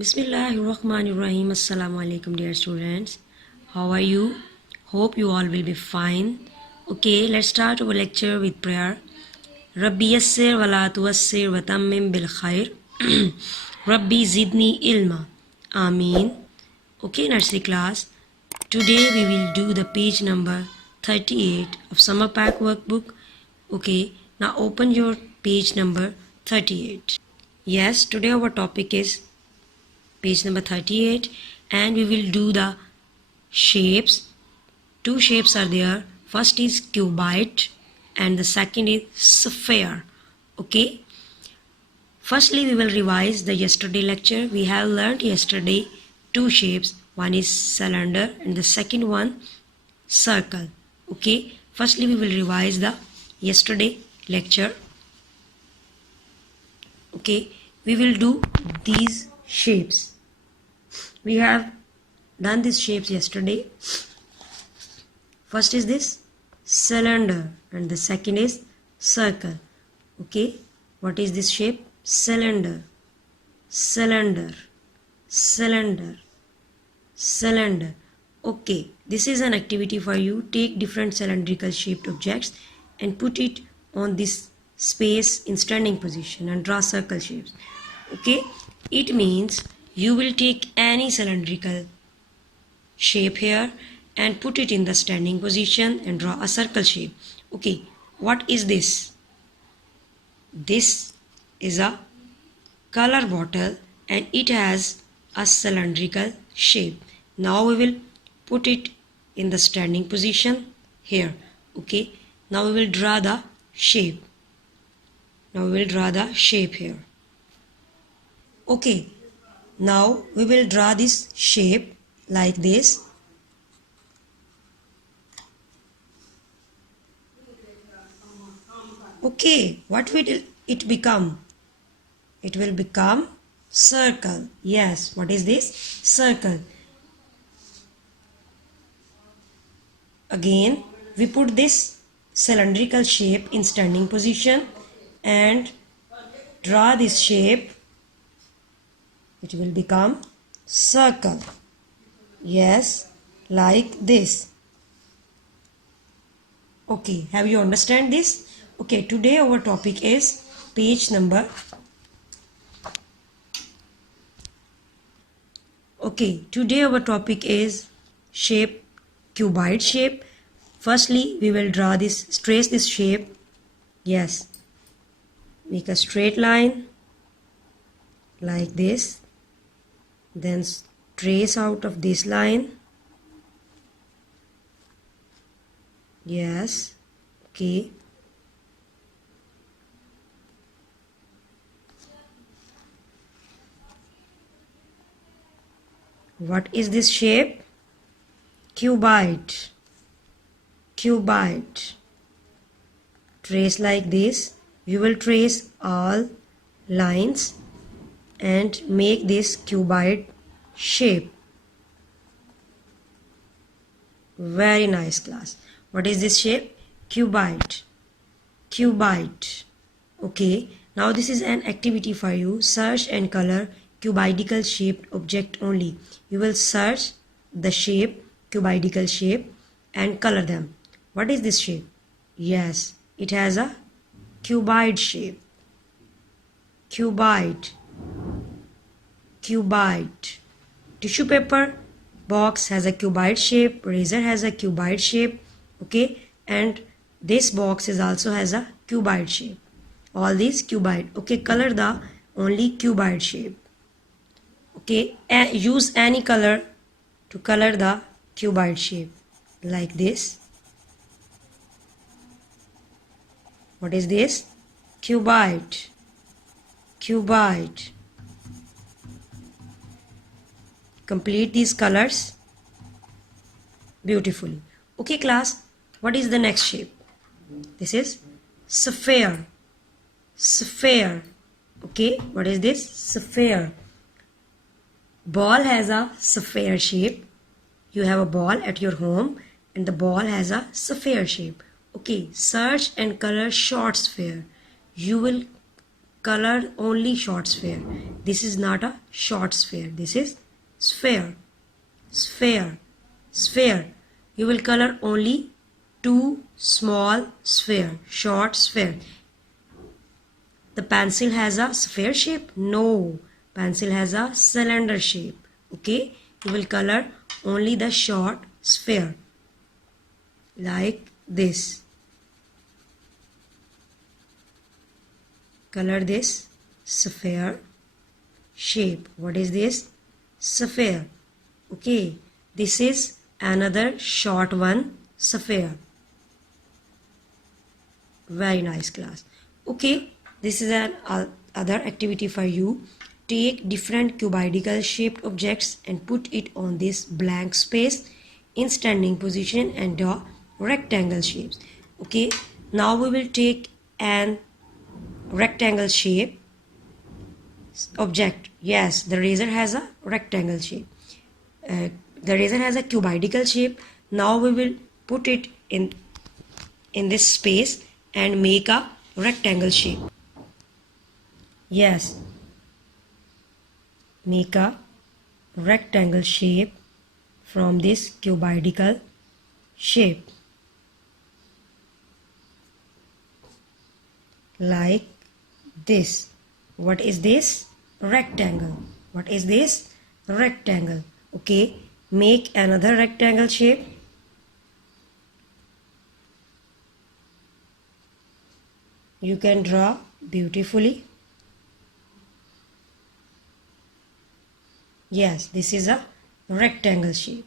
Bismillahirrahmanirrahim. Assalamu alaikum, dear students. How are you? Hope you all will be fine. Okay, let's start our lecture with prayer. Rabbi yassir wa la tuwassir wa tammim bil khair. Rabbi zidni ilma. Ameen. Okay, nursery class. Today we will do the page number 38 of summer pack workbook. Okay, now open your page number 38. Yes, today our topic is page number 38 and we will do the shapes. Two shapes are there. First is cuboid and the second is sphere. Okay, firstly we will revise the yesterday lecture. We have learned yesterday two shapes. One is cylinder and the second one circle. Okay, firstly we will revise the yesterday lecture. Okay, we will do these shapes. We have done these shapes yesterday. First is this cylinder and the second is circle. Okay, what is this shape? Cylinder, cylinder, cylinder, cylinder. Okay, this is an activity for you. Take different cylindrical shaped objects and put it on this space in standing position and draw circle shapes. Okay, it means you will take any cylindrical shape here and put it in the standing position and draw a circle shape. Okay, what is this? This is a color bottle and it has a cylindrical shape. Now we will put it in the standing position here. Okay, now we will draw the shape. Now we will draw the shape here. Okay, now we will draw this shape like this. Okay, what will it become? It will become circle. Yes, what is this? Circle. Again, we put this cylindrical shape in standing position and draw this shape. It will become circle. Yes, like this. Okay, have you understand this? Okay, today our topic is page number. Okay, today our topic is shape, cuboid shape. Firstly, we will draw this, trace this shape. Yes, make a straight line like this. Then trace out of this line. Yes, okay. What is this shape? Cuboid. Cuboid. Trace like this. You will trace all lines and make this cuboid shape. Very nice, class. What is this shape? Cuboid. Cuboid. Okay, now this is an activity for you. Search and color cuboidal shaped object only. You will search the shape, cuboidal shape, and color them. What is this shape? Yes, it has a cuboid shape. Cuboid. Cuboid. Tissue paper box has a cuboid shape. Razor has a cuboid shape. Okay, and this box is also has a cuboid shape. All these cuboid. Okay, color the only cuboid shape. Okay, use any color to color the cuboid shape like this. What is this? Cuboid. Cuboid. Complete these colors beautifully. Okay, class, what is the next shape? This is sphere. Sphere. Okay, what is this? Sphere. Ball has a sphere shape. You have a ball at your home and the ball has a sphere shape. Okay, search and color short sphere. You will color only short sphere. This is not a short sphere. This is sphere. Sphere. Sphere. You will color only two small sphere. Short sphere. The pencil has a sphere shape? No. Pencil has a cylinder shape. Okay. You will color only the short sphere. Like this. Color this sphere shape. What is this? Sphere. Okay. This is another short one, sphere. Very nice, class. Okay. This is an other activity for you. Take different cubical shaped objects and put it on this blank space in standing position and draw rectangle shapes. Okay. Now we will take an rectangle shape object. Yes, the razor has a rectangle shape. The razor has a cubical shape. Now we will put it in this space and make a rectangle shape. Yes, make a rectangle shape from this cubical shape. Like this. What is this? Rectangle. What is this? Rectangle. Okay, make another rectangle shape. You can draw beautifully. Yes, this is a rectangle shape.